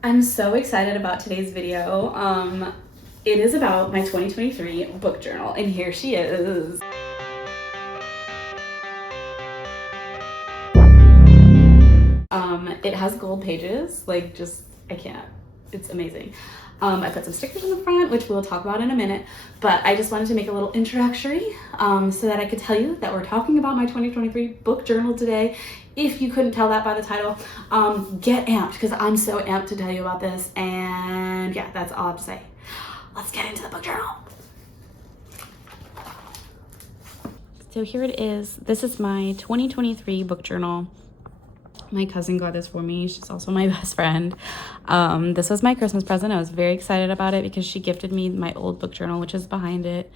I'm so excited about today's video. It is about my 2023 book journal, and here she is. It has gold pages, like just, I can't, it's amazing. I put some stickers in the front, which we'll talk about in a minute, but I just wanted to make a little introductory so that I could tell you that we're talking about my 2023 book journal today. If you couldn't tell that by the title, get amped because I'm so amped to tell you about this. And yeah, that's all I have to say. Let's get into the book journal. So here it is. This is my 2023 book journal. My cousin got this for me. She's also my best friend. This was my Christmas present. I was very excited about it because she gifted me my old book journal, which is behind it.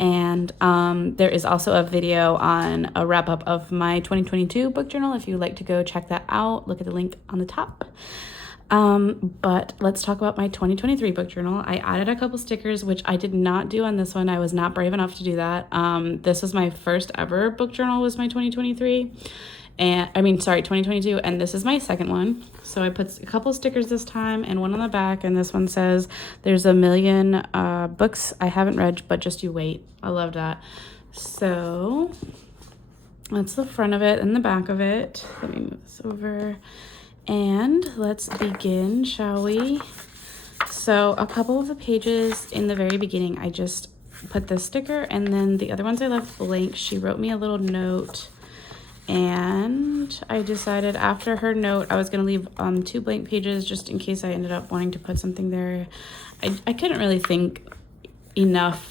And there is also a video on a wrap up of my 2022 book journal. If you'd like to go check that out, look at the link on the top. But let's talk about my 2023 book journal. I added a couple stickers, which I did not do on this one. I was not brave enough to do that. This was my first ever book journal, was my 2023. And 2022, and this is my second one. So I put a couple stickers this time and one on the back, and this one says there's a million books I haven't read, but just you wait. I love that. So that's the front of it and the back of it. Let me move this over and let's begin, shall we? So a couple of the pages in the very beginning, I just put this sticker, and then the other ones I left blank. She wrote me a little note, and I decided after her note I was going to leave 2 blank pages just in case I ended up wanting to put something there. I couldn't really think enough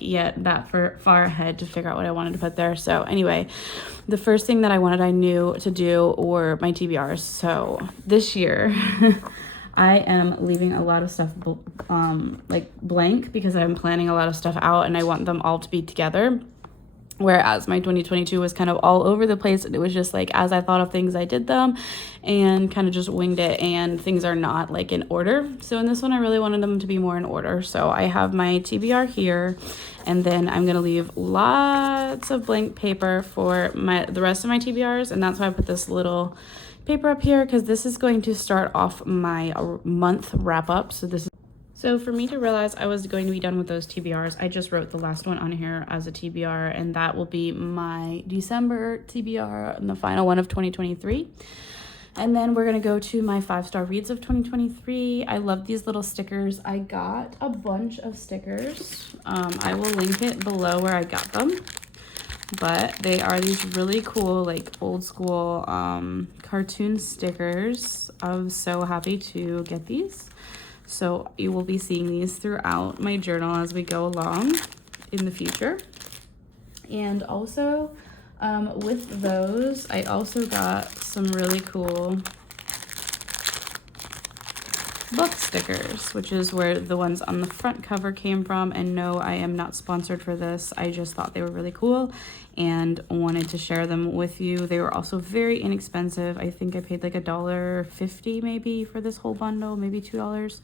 yet that far ahead to figure out what I wanted to put there. So anyway, the first thing that I knew to do were my TBRs. So this year I am leaving a lot of stuff blank because I'm planning a lot of stuff out and I want them all to be together. Whereas my 2022 was kind of all over the place, and it was just like as I thought of things I did them and kind of just winged it, and things are not like in order. So in this one I really wanted them to be more in order. So I have my TBR here, and then I'm gonna leave lots of blank paper for the rest of my TBRs, and that's why I put this little paper up here, because this is going to start off my month wrap up. So for me to realize I was going to be done with those TBRs, I just wrote the last one on here as a TBR, and that will be my December TBR and the final one of 2023. And then we're going to go to my 5-star reads of 2023. I love these little stickers. I got a bunch of stickers. I will link it below where I got them. But they are these really cool, like old school cartoon stickers. I was so happy to get these. So you will be seeing these throughout my journal as we go along in the future. And also with those, I also got some really cool book stickers, which is where the ones on the front cover came from. And no, I am not sponsored for this. I just thought they were really cool and wanted to share them with you. They were also very inexpensive. I think I paid like $1.50 maybe for this whole bundle, maybe $2.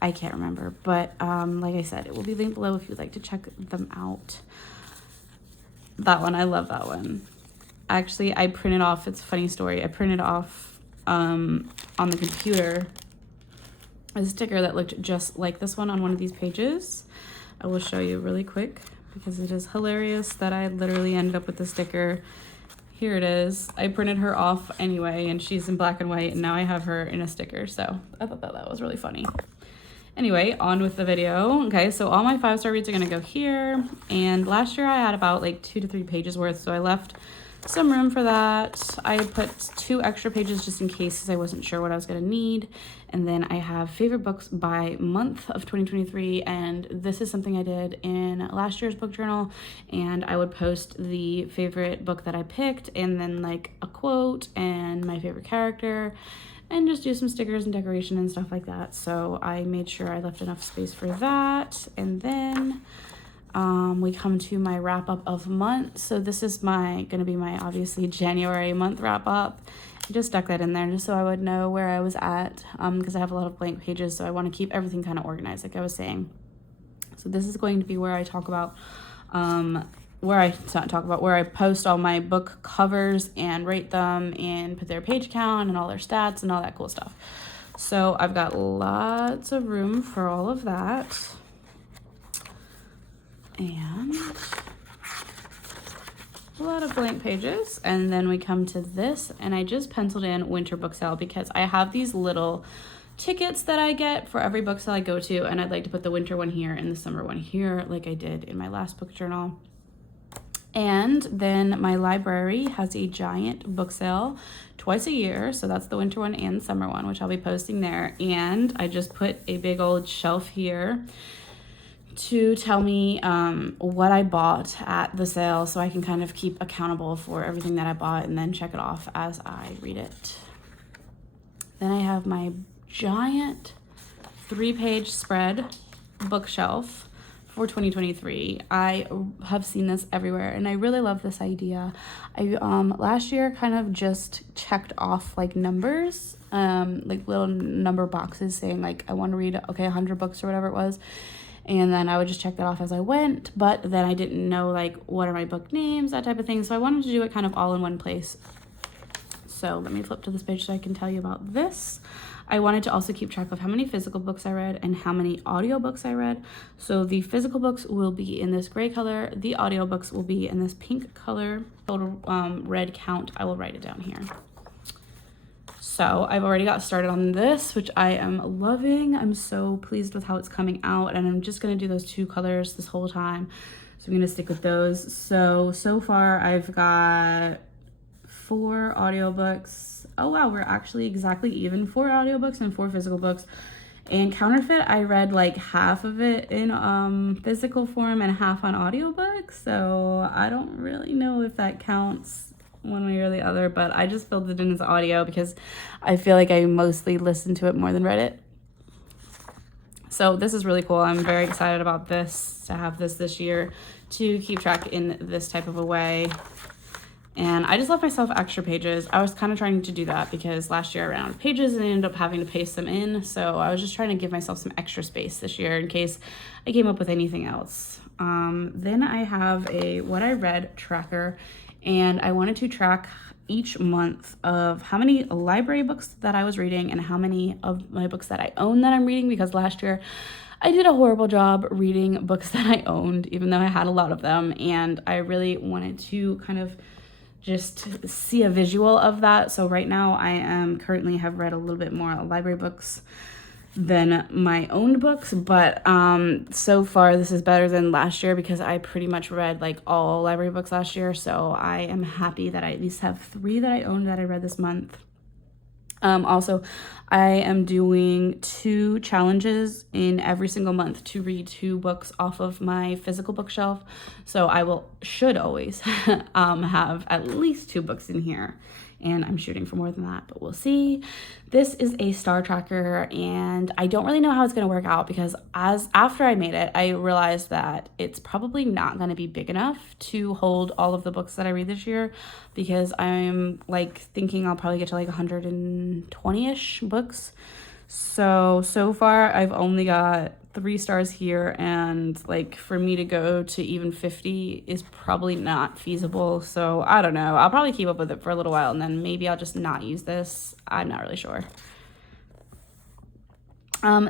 I can't remember, but like I said, it will be linked below if you'd like to check them out. That one, I love that one. Actually, I printed off, it's a funny story, I printed off on the computer a sticker that looked just like this one on one of these pages. I will show you really quick because it is hilarious that I literally ended up with the sticker. Here it is. I printed her off anyway, and she's in black and white, and now I have her in a sticker. So I thought that was really funny. Anyway, on with the video. Okay, so all my 5-star reads are gonna go here. And last year I had about like 2 to 3 pages worth, so I left some room for that. I put 2 extra pages just in case, because I wasn't sure what I was gonna need. And then I have favorite books by month of 2023, and this is something I did in last year's book journal, and I would post the favorite book that I picked and then like a quote and my favorite character, and just do some stickers and decoration and stuff like that. So I made sure I left enough space for that. And then we come to my wrap up of month. So this is gonna be my obviously January month wrap up. I just stuck that in there just so I would know where I was at, because I have a lot of blank pages, so I want to keep everything kind of organized like I was saying. So this is going to be where I talk about where I post all my book covers and rate them and put their page count and all their stats and all that cool stuff. So I've got lots of room for all of that. And a lot of blank pages. And then we come to this, and I just penciled in winter book sale because I have these little tickets that I get for every book sale I go to, and I'd like to put the winter one here and the summer one here like I did in my last book journal. And then my library has a giant book sale twice a year, so that's the winter one and the summer one, which I'll be posting there. And I just put a big old shelf here to tell me what I bought at the sale, so I can kind of keep accountable for everything that I bought and then check it off as I read it. Then I have my giant 3-page spread bookshelf for 2023. I have seen this everywhere, and I really love this idea. I last year kind of just checked off like numbers, like little number boxes saying like I want to read 100 books or whatever it was. And then I would just check that off as I went, but then I didn't know like what are my book names, that type of thing. So I wanted to do it kind of all in one place. So let me flip to this page so I can tell you about this. I wanted to also keep track of how many physical books I read and how many audiobooks I read. So the physical books will be in this gray color. The audiobooks will be in this pink color. Total read count, I will write it down here. So I've already got started on this, which I am loving. I'm so pleased with how it's coming out, and I'm just gonna do those 2 colors this whole time. So I'm gonna stick with those. So far I've got 4 audiobooks. Oh wow, we're actually exactly even. 4 audiobooks and 4 physical books. And Counterfeit, I read like half of it in physical form and half on audiobook. So I don't really know if that counts one way or the other, but I just filled it in as audio because I feel like I mostly listened to it more than read it. So this is really cool. I'm very excited about this, to have this year, to keep track in this type of a way. And I just left myself extra pages. I was kind of trying to do that because last year I ran out of pages and I ended up having to paste them in. So I was just trying to give myself some extra space this year in case I came up with anything else. Then I have a what I read tracker, and I wanted to track each month of how many library books that I was reading and how many of my books that I own that I'm reading, because last year I did a horrible job reading books that I owned, even though I had a lot of them, and I really wanted to kind of just see a visual of that. So right now I am currently have read a little bit more library books than my owned books, but so far this is better than last year because I pretty much read like all library books last year. So I am happy that I at least have 3 that I owned that I read this month. Also, I am doing 2 challenges in every single month to read 2 books off of my physical bookshelf. So I should always have at least 2 books in here. And I'm shooting for more than that, but we'll see. This is a star tracker, and I don't really know how it's going to work out because after I made it, I realized that it's probably not going to be big enough to hold all of the books that I read this year, because I'm like thinking I'll probably get to like 120-ish books. So far I've only got 3 stars here, and like for me to go to even 50 is probably not feasible. So I don't know, I'll probably keep up with it for a little while and then maybe I'll just not use this. I'm not really sure.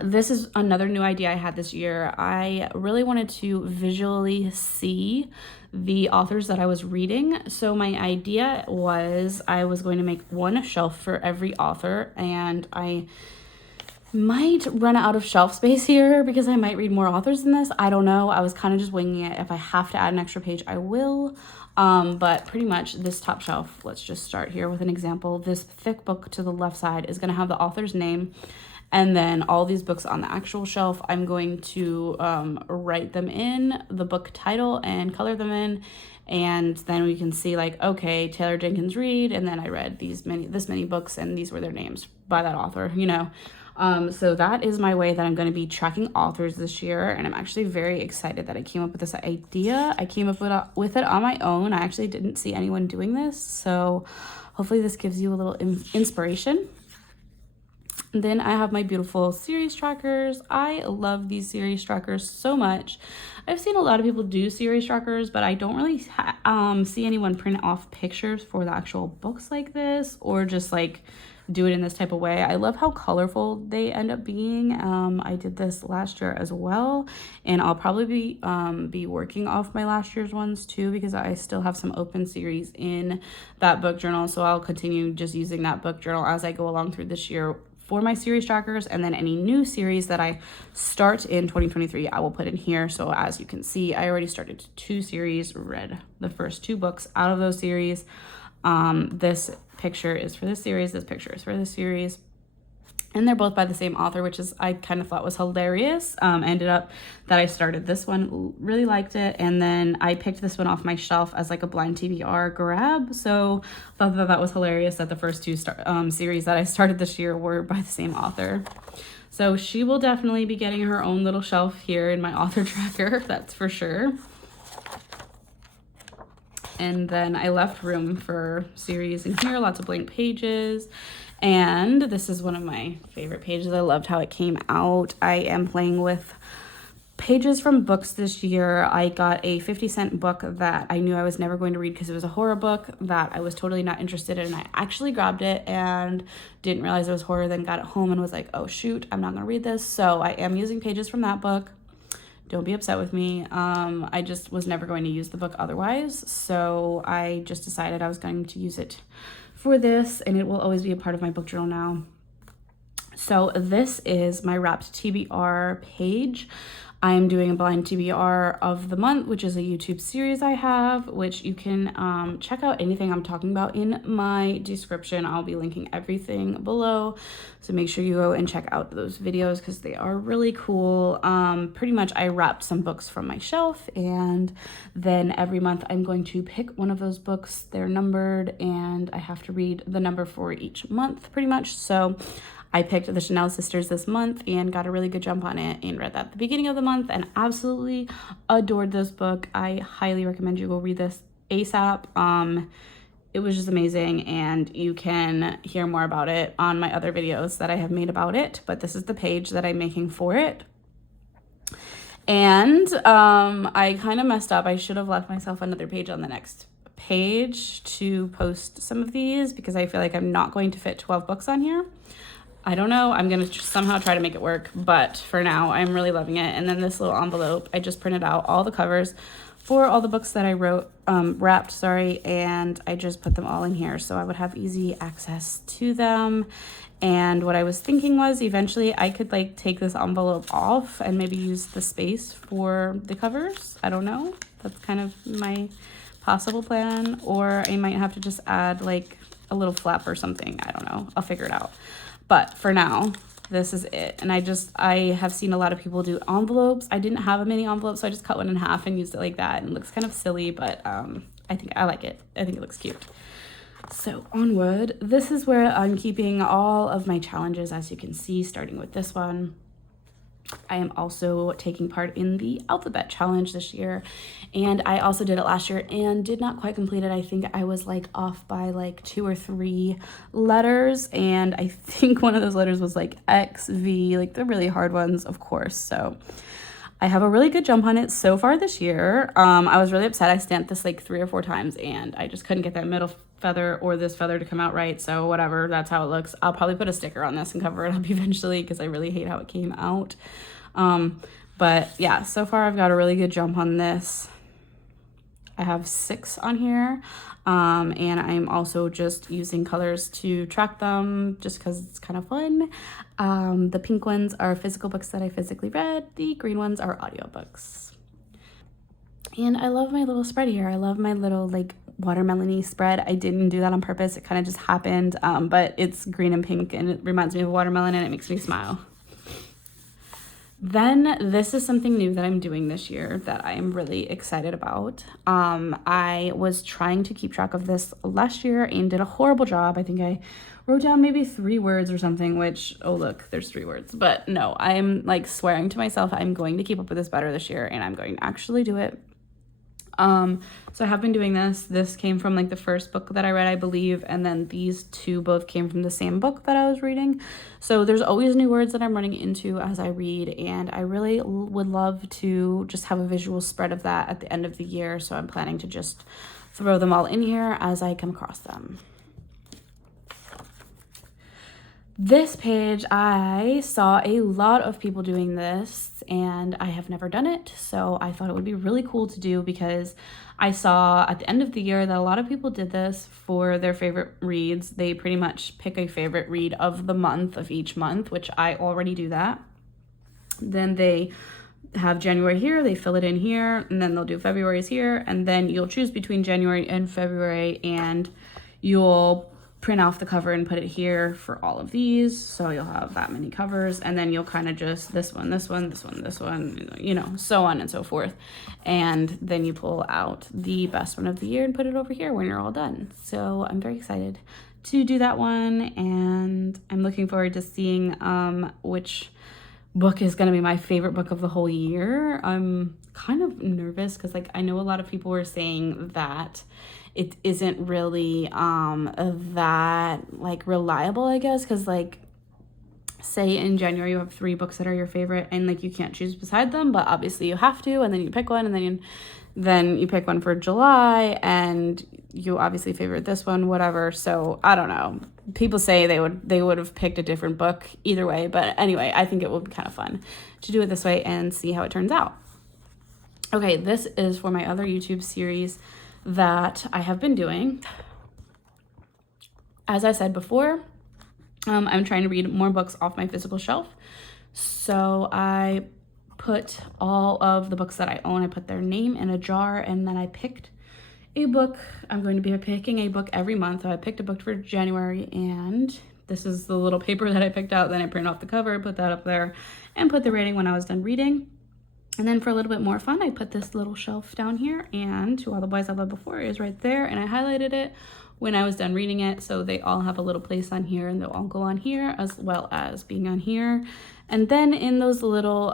This is another new idea I had this year. I really wanted to visually see the authors that I was reading. So my idea was I was going to make one shelf for every author, and I might run out of shelf space here because I might read more authors than this. I don't know. I was kind of just winging it. If I have to add an extra page, I will. But pretty much this top shelf, let's just start here with an example. This thick book to the left side is going to have the author's name. And then all these books on the actual shelf, I'm going to write them in, the book title, and color them in. And then we can see like, okay, Taylor Jenkins Reid, and then I read this many books, and these were their names by that author, you know. So that is my way that I'm going to be tracking authors this year, and I'm actually very excited that I came up with this idea. I came up with it on my own. I actually didn't see anyone doing this, so hopefully this gives you a little inspiration. And then I have my beautiful series trackers. I love these series trackers so much. I've seen a lot of people do series trackers, but I don't really see anyone print off pictures for the actual books like this, or just like do it in this type of way. I love how colorful they end up being. I did this last year as well, and I'll probably be working off my last year's ones too, because I still have some open series in that book journal. So I'll continue just using that book journal as I go along through this year for my series trackers, and then any new series that I start in 2023 I will put in here. So as you can see, I already started 2 series, read the first 2 books out of those series. This picture is for this series, this picture is for this series, and they're both by the same author, which is I kind of thought was hilarious. Ended up that I started this one, really liked it, and then I picked this one off my shelf as like a blind TBR grab. So thought that was hilarious that the first 2 series that I started this year were by the same author. So she will definitely be getting her own little shelf here in my author tracker, that's for sure. And then I left room for series in here, lots of blank pages. And this is one of my favorite pages. I loved how it came out. I am playing with pages from books this year. I got a 50-cent book that I knew I was never going to read because it was a horror book that I was totally not interested in. I actually grabbed it and didn't realize it was horror, then got it home and was like, oh shoot, I'm not gonna read this. So I am using pages from that book. Don't be upset with me. I just was never going to use the book otherwise. So I just decided I was going to use it for this, and it will always be a part of my book journal now. So this is my Wrapped TBR page. I'm doing a blind TBR of the month, which is a YouTube series I have, which you can check out anything I'm talking about in my description. I'll be linking everything below. So make sure you go and check out those videos because they are really cool. Pretty much I wrapped some books from my shelf, and then every month I'm going to pick one of those books. They're numbered and I have to read the number for each month pretty much. So I picked The Chanel Sisters this month and got a really good jump on it and read that at the beginning of the month and absolutely adored this book. I highly recommend you go read this ASAP. It was just amazing, and you can hear more about it on my other videos that I have made about it, but this is the page that I'm making for it. And I kind of messed up. I should have left myself another page on the next page to post some of these because I feel like I'm not going to fit 12 books on here. I don't know. I'm going to somehow try to make it work, but for now, I'm really loving it. And then this little envelope, I just printed out all the covers for all the books that I wrapped, and I just put them all in here so I would have easy access to them. And what I was thinking was eventually I could like take this envelope off and maybe use the space for the covers. I don't know. That's kind of my possible plan. Or I might have to just add like a little flap or something. I don't know. I'll figure it out. But for now, this is it. And I have seen a lot of people do envelopes. I didn't have a mini envelope, so I just cut one in half and used it like that. And it looks kind of silly, but I think I like it. I think it looks cute. So onward, this is where I'm keeping all of my challenges, as you can see, starting with this one. I am also taking part in the alphabet challenge this year, and I also did it last year and did not quite complete it. I think I was like off by like 2 or 3 letters, and I think one of those letters was like X, V, like the really hard ones, of course. So I have a really good jump on it so far this year. I was really upset. I stamped this like 3 or 4 times and I just couldn't get that middle feather or this feather to come out right. So whatever, that's how it looks. I'll probably put a sticker on this and cover it up eventually because I really hate how it came out. But yeah, so far I've got a really good jump on this. I have 6 on here. And I'm also just using colors to track them just because it's kind of fun. The pink ones are physical books that I physically read. The green ones are audiobooks. And I love my little spread here. I love my little like watermelon-y spread. I didn't do that on purpose. It kind of just happened, but it's green and pink and it reminds me of watermelon and it makes me smile. Then this is something new that I'm doing this year that I am really excited about. I was trying to keep track of this last year and did a horrible job. I think I wrote down maybe 3 words or something, which, oh look, there's 3 words. But no, I'm like swearing to myself I'm going to keep up with this better this year and I'm going to actually do it. So I have been doing this. This came from like the first book that I read, I believe, and then these 2 both came from the same book that I was reading. So there's always new words that I'm running into as I read, and I really would love to just have a visual spread of that at the end of the year. So I'm planning to just throw them all in here as I come across them. This page, I saw a lot of people doing this and I have never done it. So I thought it would be really cool to do because I saw at the end of the year that a lot of people did this for their favorite reads. They pretty much pick a favorite read of the month of each month, which I already do that. Then they have January here, they fill it in here, and then they'll do February's here, and then you'll choose between January and February, and you'll print off the cover and put it here for all of these. So you'll have that many covers, and then you'll kind of just this one, this one, this one, this one, you know, so on and so forth. And then you pull out the best one of the year and put it over here when you're all done. So I'm very excited to do that one, and I'm looking forward to seeing which book is going to be my favorite book of the whole year. I'm kind of nervous because like I know a lot of people were saying that it isn't really that like reliable, I guess, because like say in January you have 3 books that are your favorite and like you can't choose beside them, but obviously you have to, and then you pick one, and then you pick one for July and you obviously favorite this one, whatever. So I don't know. People say they would have picked a different book either way, but anyway, I think it will be kind of fun to do it this way and see how it turns out. Okay, this is for my other YouTube series that I have been doing. As I said before, I'm trying to read more books off my physical shelf. So I put all of the books that I own, I put their name in a jar, and then I picked a book. I'm going to be picking a book every month. So I picked a book for January, and this is the little paper that I picked out. Then I print off the cover, put that up there, and put the rating when I was done reading. And then for a little bit more fun, I put this little shelf down here, and To All the Boys I Loved Before is right there, and I highlighted it when I was done reading it, so they all have a little place on here, and they'll all go on here as well as being on here. And then in those little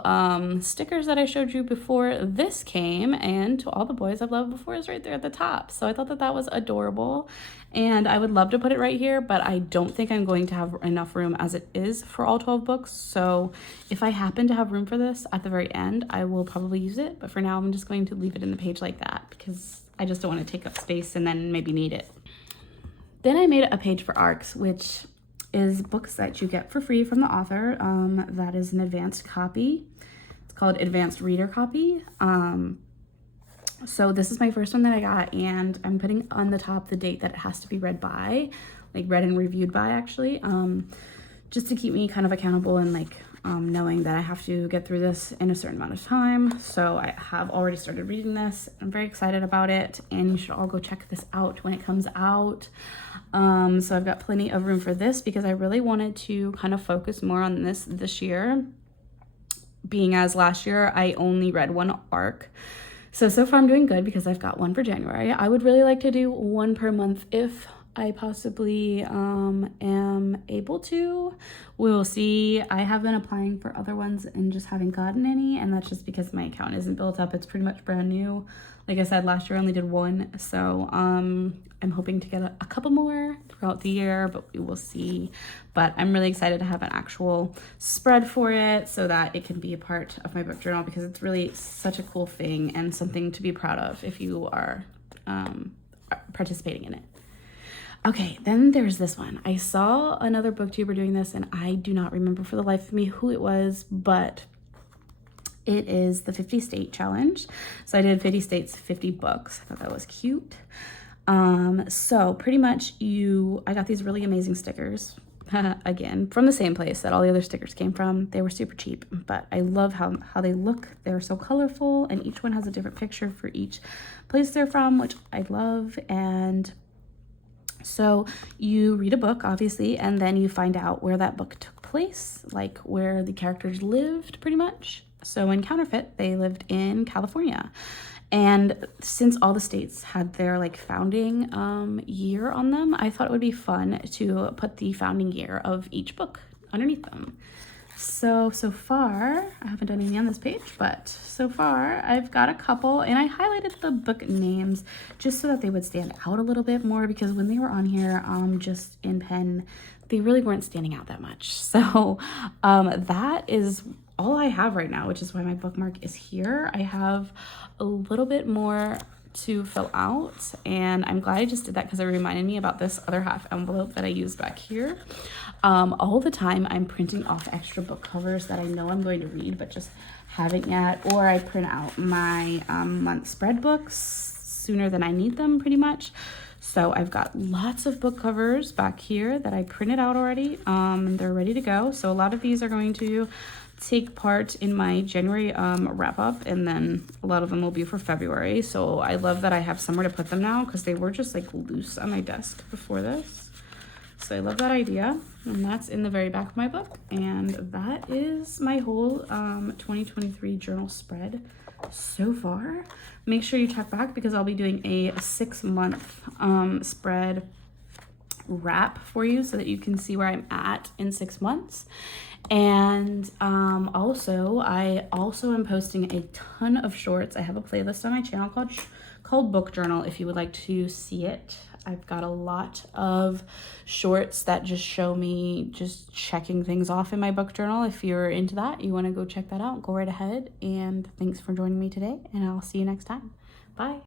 stickers that I showed you before, this came, and To All the Boys I've Loved Before is right there at the top. So I thought that that was adorable, and I would love to put it right here, but I don't think I'm going to have enough room as it is for all 12 books. So if I happen to have room for this at the very end, I will probably use it. But for now, I'm just going to leave it in the page like that because I just don't want to take up space and then maybe need it. Then I made a page for ARCs, which is books that you get for free from the author. That is an advanced copy. It's called Advanced Reader Copy. So this is my first one that I got, and I'm putting on the top the date that it has to be read by, like read and reviewed by actually, just to keep me kind of accountable and like knowing that I have to get through this in a certain amount of time. So I have already started reading this. I'm very excited about it, and you should all go check this out when it comes out. So I've got plenty of room for this because I really wanted to kind of focus more on this year, being as last year I only read one ARC. So far I'm doing good because I've got one for January. I would really like to do one per month if I possibly am able to. We'll see. I have been applying for other ones and just haven't gotten any, and that's just because my account isn't built up. It's pretty much brand new. Like I said, last year I only did one, so I'm hoping to get a couple more throughout the year, but we will see. But I'm really excited to have an actual spread for it so that it can be a part of my book journal, because it's really such a cool thing and something to be proud of if you are participating in it. Okay, then there's this one. I saw another booktuber doing this, and I do not remember for the life of me who it was, but it is the 50 state challenge. So I did 50 states, 50 books. I thought that was cute. So pretty much I got these really amazing stickers, again, from the same place that all the other stickers came from. They were super cheap, but I love how they look. They're so colorful, and each one has a different picture for each place they're from, which I love. And so you read a book, obviously, and then you find out where that book took place, like where the characters lived, pretty much. So in Counterfeit, they lived in California. And since all the states had their like founding year on them, I thought it would be fun to put the founding year of each book underneath them. So far, I haven't done any on this page, but so far I've got a couple, and I highlighted the book names just so that they would stand out a little bit more, because when they were on here just in pen, they really weren't standing out that much. So that is all I have right now, which is why my bookmark is here. I have a little bit more to fill out, and I'm glad I just did that because it reminded me about this other half envelope that I used back here. All the time I'm printing off extra book covers that I know I'm going to read but just haven't yet, or I print out my month spread books sooner than I need them pretty much. So I've got lots of book covers back here that I printed out already. They're ready to go. So a lot of these are going to take part in my January wrap up, and then a lot of them will be for February. So I love that I have somewhere to put them now because they were just like loose on my desk before this. So I love that idea, and that's in the very back of my book. And that is my whole 2023 journal spread so far. Make sure you check back because I'll be doing a 6-month spread wrap for you so that you can see where I'm at in 6 months. And also I am posting a ton of shorts. I have a playlist on my channel called Book Journal if you would like to see it. I've got a lot of shorts that just show me just checking things off in my book journal. If you're into that, you want to go check that out, go right ahead. And thanks for joining me today, and I'll see you next time. Bye.